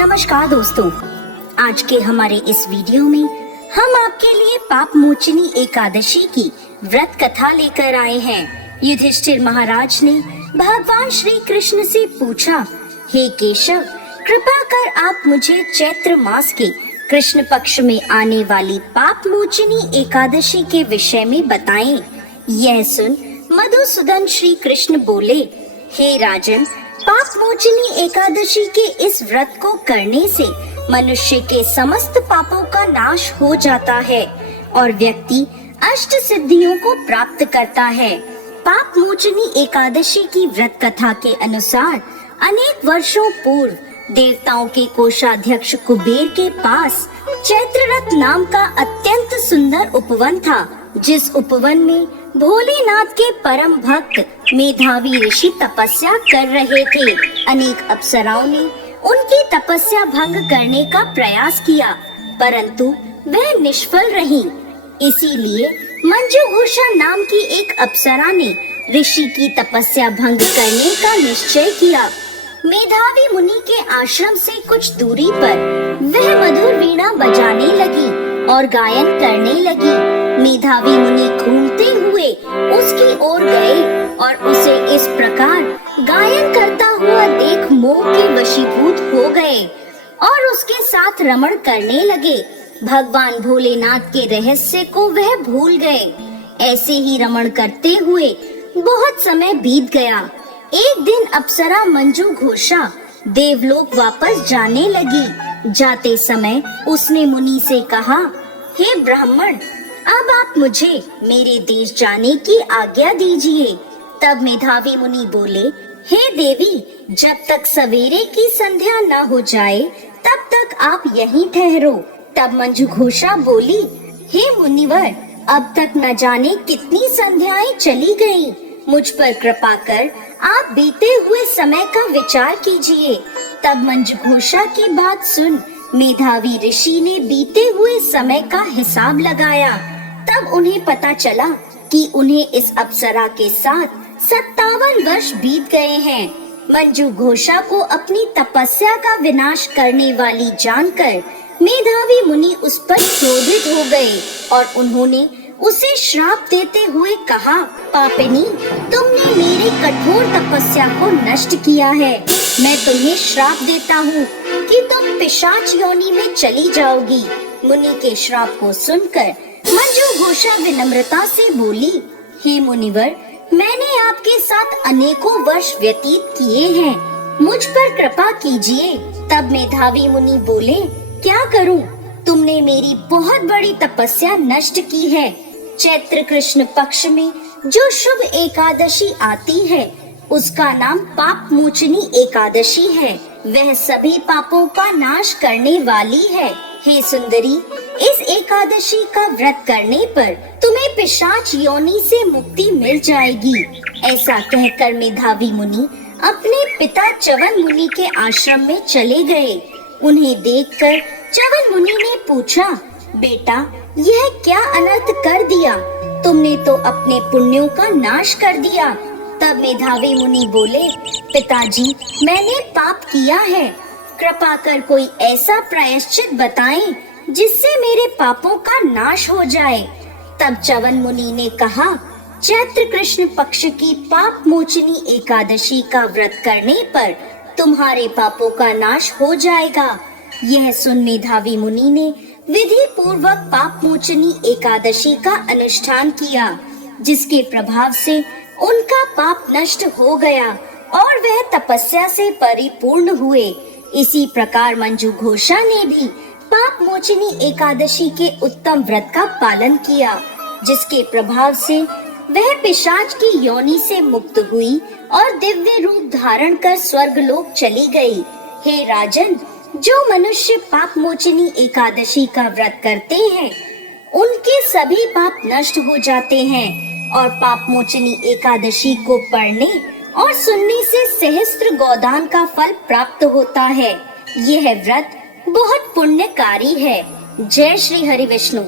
नमस्कार दोस्तों, आज के हमारे इस वीडियो में हम आपके लिए पाप मोचनी एकादशी की व्रत कथा लेकर आए हैं। युधिष्ठिर महाराज ने भगवान श्री कृष्ण से पूछा, हे केशव, कृपा कर आप मुझे चैत्र मास के कृष्ण पक्ष में आने वाली पाप मोचनी एकादशी के विषय में बताएं। यह सुन मधुसूदन श्री कृष्ण बोले, हे राजन, पाप मोचनी एकादशी के इस व्रत को करने से मनुष्य के समस्त पापों का नाश हो जाता है और व्यक्ति अष्ट सिद्धियों को प्राप्त करता है। पाप मोचनी एकादशी की व्रत कथा के अनुसार अनेक वर्षों पूर्व देवताओं के कोषाध्यक्ष कुबेर के पास चैत्ररथ नाम का अत्यंत सुंदर उपवन था, जिस उपवन में भोलेनाथ के परम भक्त मेधावी ऋषि तपस्या कर रहे थे। अनेक अप्सराओं ने उनकी तपस्या भंग करने का प्रयास किया, परंतु वह निष्फल रही। इसीलिए मंजुघोषा नाम की एक अप्सरा ने ऋषि की तपस्या भंग करने का निश्चय किया। मेधावी मुनि के आश्रम से कुछ दूरी पर वह मधुर वीणा बजाने लगी और गायन करने लगी। मेधावी मुनि घूमते हुए उसकी ओर गए और उसे इस प्रकार गायन करता हुआ देख मोह के वशीभूत हो गए और उसके साथ रमण करने लगे। भगवान भोलेनाथ के रहस्य को वह भूल गए। ऐसे ही रमण करते हुए बहुत समय बीत गया। एक दिन अप्सरा मंजुघोषा देवलोक वापस जाने लगी। जाते समय उसने मुनि से कहा, हे ब्राह्मण, अब आप मुझे मेरे देश जाने की आज्ञा दीजिए। तब मेधावी मुनि बोले, हे देवी, जब तक सवेरे की संध्या न हो जाए तब तक आप यहीं ठहरो। तब मंजुघोषा बोली, हे मुनिवर, अब तक न जाने कितनी संध्याएं चली गईं। मुझ पर कृपा कर आप बीते हुए समय का विचार कीजिए। तब मंजुघोषा की बात सुन मेधावी ऋषि ने बीते हुए समय का हिसाब लगाया। तब उन्हें पता चला कि उन्हें इस अप्सरा के साथ 57 वर्ष बीत गए हैं। मंजुघोषा को अपनी तपस्या का विनाश करने वाली जानकर मेधावी मुनि उस पर क्रोधित हो गए और उन्होंने उसे श्राप देते हुए कहा, पापिनी, तुमने मेरी कठोर तपस्या को नष्ट किया है। मैं तुम्हें श्राप देता हूँ कि तुम पिशाच योनि में चली जाओगी। मुनि के श्राप को सुनकर मंजुघोषा विनम्रता से बोली, हे मुनिवर, मैंने आपके साथ अनेकों वर्ष व्यतीत किए हैं, मुझ पर कृपा कीजिए। तब मेधावी मुनि बोले, क्या करूं? तुमने मेरी बहुत बड़ी तपस्या नष्ट की है। चैत्र कृष्ण पक्ष में जो शुभ एकादशी आती है उसका नाम पाप मोचनी एकादशी है। वह सभी पापों का नाश करने वाली है। हे सुंदरी, इस एकादशी का व्रत करने पर तुम्हें पिशाच योनि से मुक्ति मिल जाएगी। ऐसा कहकर मेधावी मुनि अपने पिता च्यवन मुनि के आश्रम में चले गए। उन्हें देखकर च्यवन मुनि ने पूछा, बेटा, यह क्या अनर्थ कर दिया? तुमने तो अपने पुण्यों का नाश कर दिया। तब मेधावी मुनि बोले, पिताजी, मैंने पाप किया है। कृपा कर कोई ऐसा प्रायश्चित बताएं जिससे मेरे पापों का नाश हो जाए। तब च्यवन मुनि ने कहा, चैत्र कृष्ण पक्ष की पाप मोचनी एकादशी का व्रत करने पर तुम्हारे पापों का नाश हो जाएगा। यह सुन मेधावी मुनि ने विधि पूर्वक पाप मोचनी एकादशी का अनुष्ठान किया, जिसके प्रभाव से उनका पाप नष्ट हो गया और वह तपस्या से परिपूर्ण हुए। इसी प्रकार मंजुघोषा ने भी पाप मोचनी एकादशी के उत्तम व्रत का पालन किया, जिसके प्रभाव से वह पिशाच की योनि से मुक्त हुई और दिव्य रूप धारण कर स्वर्गलोक चली गई। हे राजन, जो मनुष्य पाप मोचनी एकादशी का व्रत करते हैं उनके सभी पाप नष्ट हो जाते हैं और पाप मोचनी एकादशी को पढ़ने और सुनने से सहस्त्र गोदान का फल प्राप्त होता है। यह व्रत बहुत पुण्यकारी है। जय श्री हरि विष्णु।